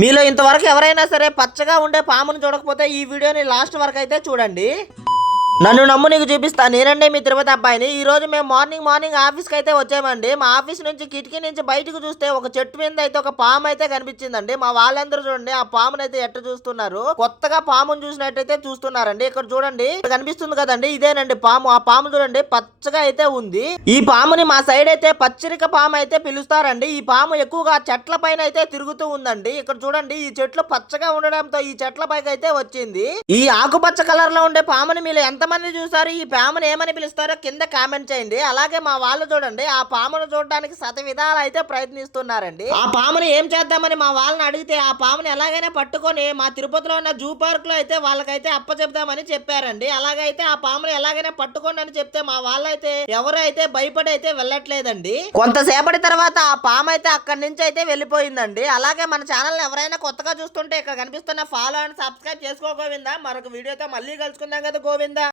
మీలో ఇంతవరకు ఎవరైనా సరే పచ్చగా ఉండే పామును చూడకపోతే ఈ వీడియోని లాస్ట్ వరకు అయితే చూడండి. నన్ను నమ్ము నీకు చూపిస్తా. నేనండి మీ తిరుపతి అబ్బాయిని. ఈ రోజు మేము మార్నింగ్ ఆఫీస్కి అయితే వచ్చామండి. మా ఆఫీస్ నుంచి కిటికీ నుంచి బయటకు చూస్తే ఒక చెట్టు మీద అయితే ఒక పాము అయితే కనిపించిందండి. మా వాళ్ళందరూ చూడండి ఆ పామును అయితే ఎట్ట చూస్తున్నారు, కొత్తగా పామును చూసినట్టయితే చూస్తున్నారండి. ఇక్కడ చూడండి కనిపిస్తుంది కదండి, ఇదేనండి పాము. ఆ పాము చూడండి పచ్చగా అయితే ఉంది. ఈ పాముని మా సైడ్ అయితే పచ్చరిక పాము అయితే పిలుస్తారండి. ఈ పాము ఎక్కువగా చెట్ల పైన అయితే తిరుగుతూ ఉందండి. ఇక్కడ చూడండి ఈ చెట్లు పచ్చగా ఉండడంతో ఈ చెట్ల పైకి అయితే వచ్చింది. ఈ ఆకుపచ్చ కలర్ లో ఉండే పాముని మీరు ఎంత మంది చూసారు, ఈ పామును ఏమని పిలుస్తారో కింద కామెంట్ చేయండి. అలాగే మా వాళ్ళు చూడండి ఆ పామును చూడడానికి శత విధాలు అయితే ప్రయత్నిస్తున్నారండి. ఆ పాముని ఏం చేద్దామని మా వాళ్ళని అడిగితే ఆ పాముని ఎలాగైనా పట్టుకొని మా తిరుపతిలో ఉన్న జూ పార్క్ లో అయితే వాళ్ళకైతే అప్పచెప్దామని చెప్పారండి. అలాగైతే ఆ పాముని ఎలాగైనా పట్టుకోండి అని చెప్తే మా వాళ్ళైతే ఎవరు అయితే భయపడి అయితే వెళ్ళట్లేదండి. కొంతసేపటి తర్వాత ఆ పాము అయితే అక్కడి నుంచి అయితే వెళ్ళిపోయిందండి. అలాగే మన ఛానల్ ఎవరైనా కొత్తగా చూస్తుంటే ఇక్కడ కనిపిస్తున్న ఫాలో అండ్ సబ్స్క్రైబ్ చేసుకో గోవిందా. మరొక వీడియోతో మళ్ళీ కలుసుకుందాం కదా గోవిందా.